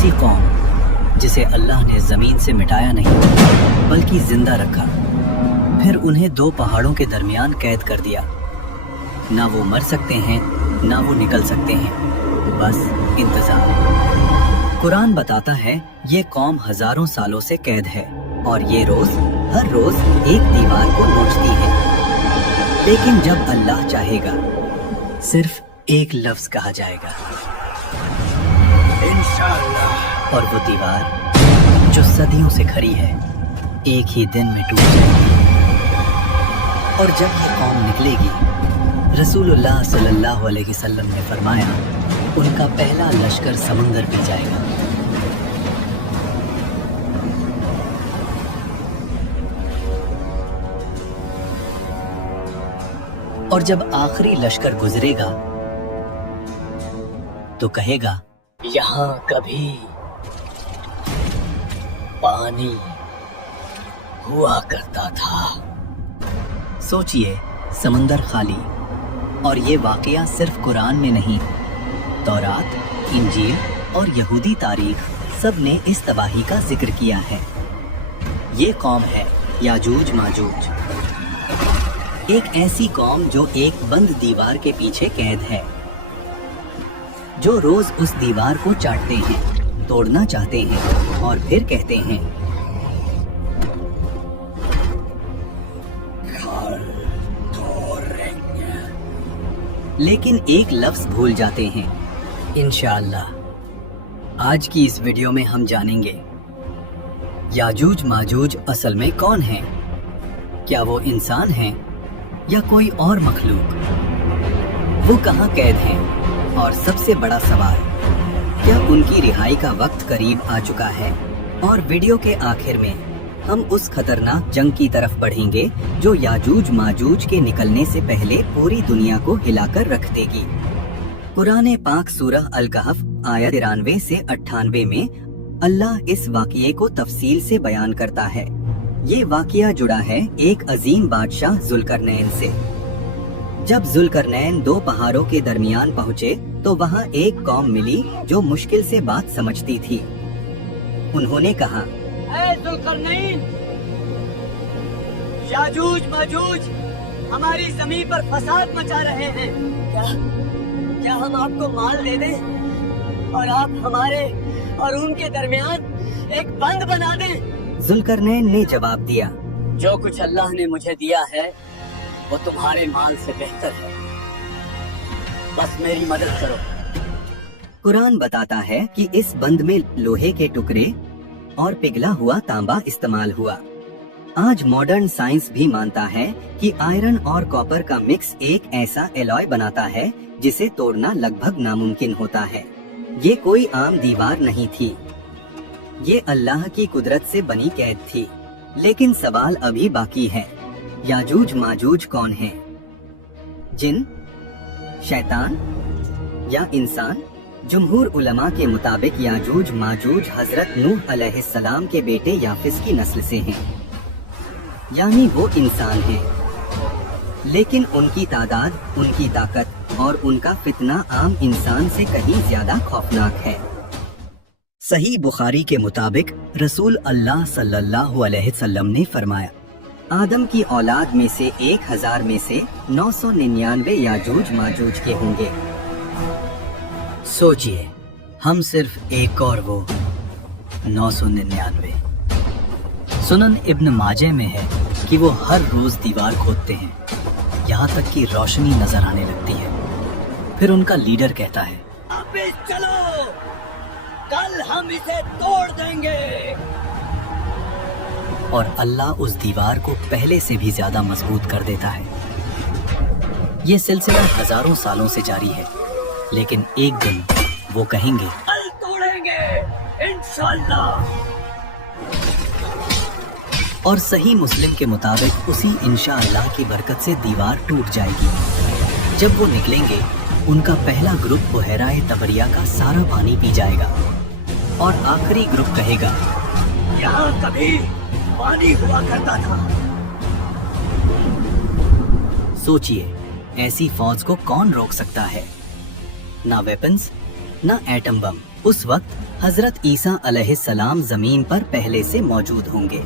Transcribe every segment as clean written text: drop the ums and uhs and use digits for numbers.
ऐसी कौम जिसे अल्लाह ने ज़मीन से मिटाया नहीं बल्कि जिंदा रखा, फिर उन्हें दो पहाड़ों के दरमियान कैद कर दिया। ना वो मर सकते हैं ना वो निकल सकते हैं, बस इंतज़ार। कुरान बताता है ये कौम हजारों सालों से कैद है और ये हर रोज एक दीवार को नोचती है, लेकिन जब अल्लाह चाहेगा सिर्फ एक लफ्ज कहा जाएगा, इंशाअल्लाह, और वो दीवार जो सदियों से खड़ी है एक ही दिन में टूट जाएगी। और जब ये कौम निकलेगी, रसूलुल्लाह सल्लल्लाहु अलैहि वसल्लम ने फरमाया, उनका पहला लश्कर समंदर में जाएगा। और जब आखिरी लश्कर गुजरेगा तो कहेगा, यहाँ कभी पानी हुआ करता था। सोचिए, समंदर खाली, और ये वाकया सिर्फ कुरान में नहीं, तौरात, इंजील और यहूदी तारीख सब ने इस तबाही का जिक्र किया है। ये कौम है याजूज माजूज, एक ऐसी कौम जो एक बंद दीवार के पीछे कैद है, जो रोज उस दीवार को चाटते हैं, तोड़ना चाहते हैं और फिर कहते हैं, लेकिन एक लफ्ज भूल जाते हैं, इंशाअल्लाह। आज की इस वीडियो में हम जानेंगे याजूज माजूज असल में कौन है, क्या वो इंसान हैं या कोई और मखलूक, वो कहाँ कैद हैं, और सबसे बड़ा सवाल, क्या उनकी रिहाई का वक्त करीब आ चुका है। और वीडियो के आखिर में हम उस खतरनाक जंग की तरफ बढ़ेंगे जो याजूज माजूज के निकलने से पहले पूरी दुनिया को हिलाकर रख देगी। कुरान पाक सूरह अल कहफ आयत 93 से 98 में अल्लाह इस वाक़ये को तफसील से बयान करता है। ये वाक़या जुड़ा है एक अजीम बादशाह जुल्करनैन से। जब जुल्करनैन दो पहाड़ों के दरमियान पहुँचे तो वहाँ एक कौम मिली जो मुश्किल से बात समझती थी। उन्होंने कहा, ऐ जुल्करनैन, याजूज माजूज हमारी जमीन पर फसाद मचा रहे हैं, क्या हम आपको माल दे दें और आप हमारे और उनके दरमियान एक बंद बना दें। जुल्करनैन ने जवाब दिया, जो कुछ अल्लाह ने मुझे दिया है वो तुम्हारे माल से बेहतर है, बस मेरी मदद करो। कुरान बताता है कि इस बंद में लोहे के टुकड़े और पिघला हुआ तांबा इस्तेमाल हुआ। आज मॉडर्न साइंस भी मानता है कि आयरन और कॉपर का मिक्स एक ऐसा एलॉय बनाता है जिसे तोड़ना लगभग नामुमकिन होता है। ये कोई आम दीवार नहीं थी, ये अल्लाह की कुदरत से बनी कैद थी। लेकिन सवाल अभी बाकी है, याजूज माजूज कौन है? जिन, शैतान या इंसान? जुमहूर उलमा के मुताबिक याजूज माजूज हजरत नूह अलैहिस्सलाम के बेटे याफिस की नस्ल से हैं, यानी वो इंसान हैं, लेकिन उनकी तादाद, उनकी ताकत और उनका फितना आम इंसान से कहीं ज्यादा खौफनाक है। सही बुखारी के मुताबिक रसूल अल्लाह सल्लल्लाहु अलैहि वसल्लम ने फरमाया, आदम की औलाद में से 1000 में से 999 याजूज माजूज के होंगे। सोचिए, हम सिर्फ एक और वो 999। सुनन इब्न माजे में है कि वो हर रोज दीवार खोदते हैं, यहाँ तक कि रोशनी नजर आने लगती है। फिर उनका लीडर कहता है, अब चलो, कल हम इसे तोड़ देंगे। और अल्लाह उस दीवार को पहले से भी ज्यादा मजबूत कर देता है। ये सिलसिला हजारों सालों से जारी है, लेकिन एक दिन वो कहेंगे, कल तोड़ेंगे इंशाअल्लाह। और सही मुस्लिम के मुताबिक उसी इंशाअल्लाह की बरकत से दीवार टूट जाएगी। जब वो निकलेंगे, उनका पहला ग्रुप बुहैराए तबरिया का सारा पानी पी जाएगा और आखिरी ग्रुप कहेगा, यहाँ कभी पानी हुआ करता था। सोचिए, ऐसी फौज को कौन रोक सकता है? ना वेपन्स, ना एटम बम, उस वक्त हजरत ईसा अलैहिस्सलाम जमीन पर पहले से मौजूद होंगे।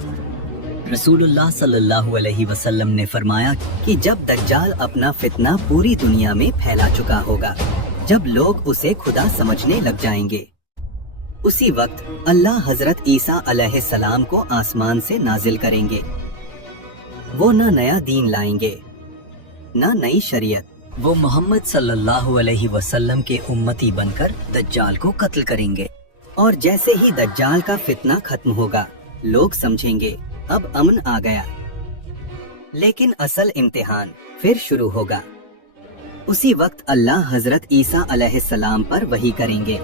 रसूलुल्लाह सल्लल्लाहु अलैहि वसल्लम ने फरमाया कि जब दज्जाल अपना फितना पूरी दुनिया में फैला चुका होगा, जब लोग उसे खुदा समझने लग जाएंगे, उसी वक्त अल्लाह हजरत ईसा अलैहिस्सलाम को आसमान से नाजिल करेंगे। वो ना नया दीन लाएंगे, ना नई शरीयत। वो मोहम्मद सल्लल्लाहु अलैहि वसल्लम के उम्मती बनकर दज्जाल को कत्ल करेंगे। और जैसे ही दज्जाल का फितना खत्म होगा, लोग समझेंगे अब अमन आ गया। लेकिन असल इम्तिहान फिर शुरू होगा। उसी वक्त अल्लाह हजरत ईसा अलैहिस्सलाम पर वही करेंगे,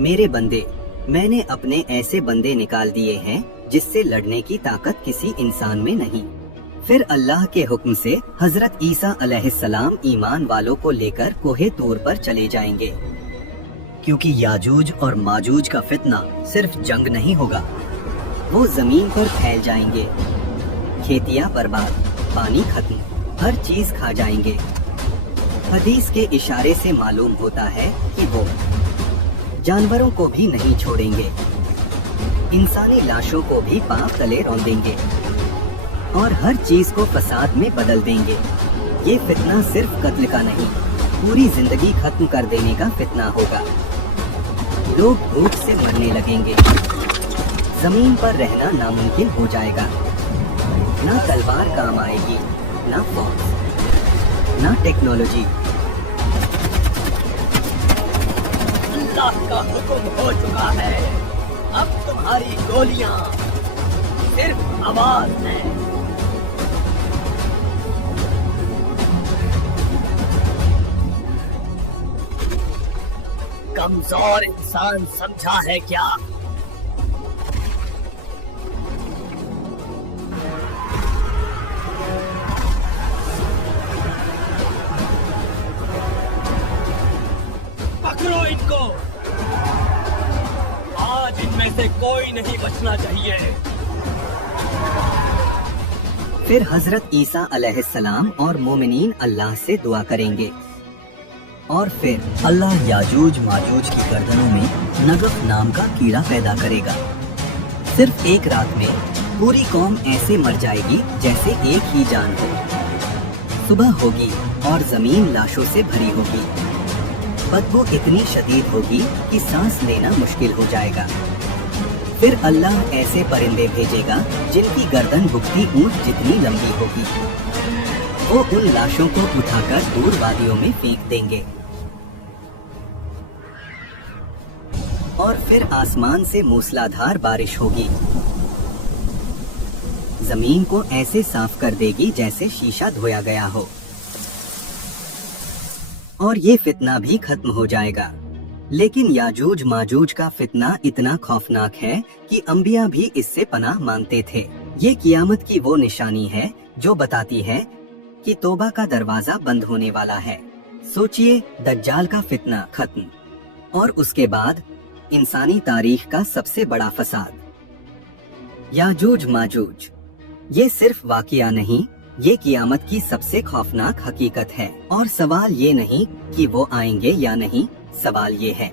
मेरे बंदे, मैंने अपने ऐसे बंदे निकाल दिए हैं जिससे लड़ने की ताकत किसी इंसान में नहीं। फिर अल्लाह के हुक्म से हजरत ईसा अलैहिस्सलाम ईमान वालों को लेकर कोहे तूर पर चले जाएंगे, क्योंकि याजूज और माजूज का फितना सिर्फ जंग नहीं होगा, वो जमीन पर फैल जाएंगे। खेतियां बर्बाद, पानी खत्म, हर चीज खा जाएंगे। हदीस के इशारे से मालूम होता है कि वो जानवरों को भी नहीं छोड़ेंगे, इंसानी लाशों को भी पांव तले रौंदेंगे और हर चीज को फसाद में बदल देंगे। ये फितना सिर्फ कत्ल का नहीं, पूरी जिंदगी खत्म कर देने का फितना होगा। लोग भूख से मरने लगेंगे, जमीन पर रहना नामुमकिन हो जाएगा। ना तलवार काम आएगी, ना फौज, ना टेक्नोलॉजी। अल्लाह का हुक्म हो चुका है, अब तुम्हारी गोलियां सिर्फ आवाज है। कमजोर इंसान समझा है क्या? पकड़ो इनको, आज इनमें से कोई नहीं बचना चाहिए। फिर हजरत ईसा अलैहिस्सलाम और मोमिनीन अल्लाह से दुआ करेंगे और फिर अल्लाह याजूज माजूज की गर्दनों में नगफ नाम का कीड़ा पैदा करेगा। सिर्फ एक रात में पूरी कौम ऐसे मर जाएगी जैसे एक ही जान हो। सुबह होगी और जमीन लाशों से भरी होगी। बदबू इतनी शदीद होगी कि सांस लेना मुश्किल हो जाएगा। फिर अल्लाह ऐसे परिंदे भेजेगा जिनकी गर्दन भुगती ऊंट जितनी लंबी होगी। वो उन लाशों को उठाकर दूर वादियों में फेंक देंगे और फिर आसमान से मूसलाधार बारिश होगी। जमीन को ऐसे साफ कर देगी जैसे शीशा धोया गया हो और ये फितना भी खत्म हो जाएगा। लेकिन याजूज माजूज का फितना इतना खौफनाक है कि अंबिया भी इससे पनाह मांगते थे। ये कियामत की वो निशानी है जो बताती है कि तौबा का दरवाजा बंद होने वाला है। सोचिए, दज्जाल का फितना खत्म और उसके बाद इंसानी तारीख का सबसे बड़ा फसाद। याजूज माजूज ये सिर्फ वाकया नहीं, ये कियामत की सबसे खौफनाक हकीकत है। और सवाल ये नहीं कि वो आएंगे या नहीं, सवाल ये है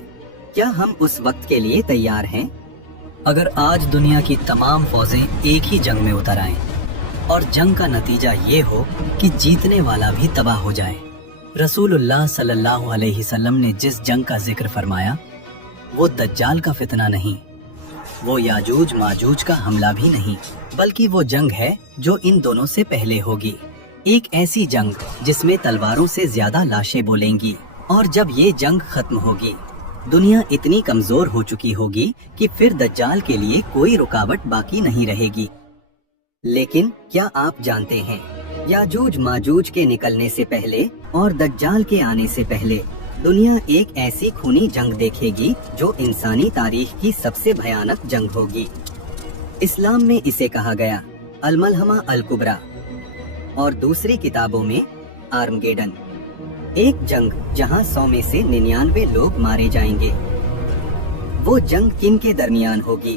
क्या हम उस वक्त के लिए तैयार हैं? अगर आज दुनिया की तमाम फौजें एक ही जंग में उतर आएं और जंग का नतीजा ये हो कि जीतने वाला भी तबाह हो जाए। रसूलुल्लाह सल्लल्लाहु अलैहि वसल्लम ने जिस जंग का जिक्र फरमाया वो दज्जाल का फितना नहीं, वो याजूज माजूज का हमला भी नहीं, बल्कि वो जंग है जो इन दोनों से पहले होगी। एक ऐसी जंग जिसमें तलवारों से ज्यादा लाशें बोलेंगी। और जब ये जंग खत्म होगी, दुनिया इतनी कमजोर हो चुकी होगी कि फिर दज्जाल के लिए कोई रुकावट बाकी नहीं रहेगी। लेकिन क्या आप जानते हैं, याजूज माजूज के निकलने से पहले और दज्जाल के आने से पहले दुनिया एक ऐसी खूनी जंग देखेगी जो इंसानी तारीख की सबसे भयानक जंग होगी। इस्लाम में इसे कहा गया अल-मलहमा अल-कुबरा और दूसरी किताबों में आर्मगेडन। एक जंग जहां 100 में से 99 लोग मारे जाएंगे। वो जंग किन के दरमियान होगी?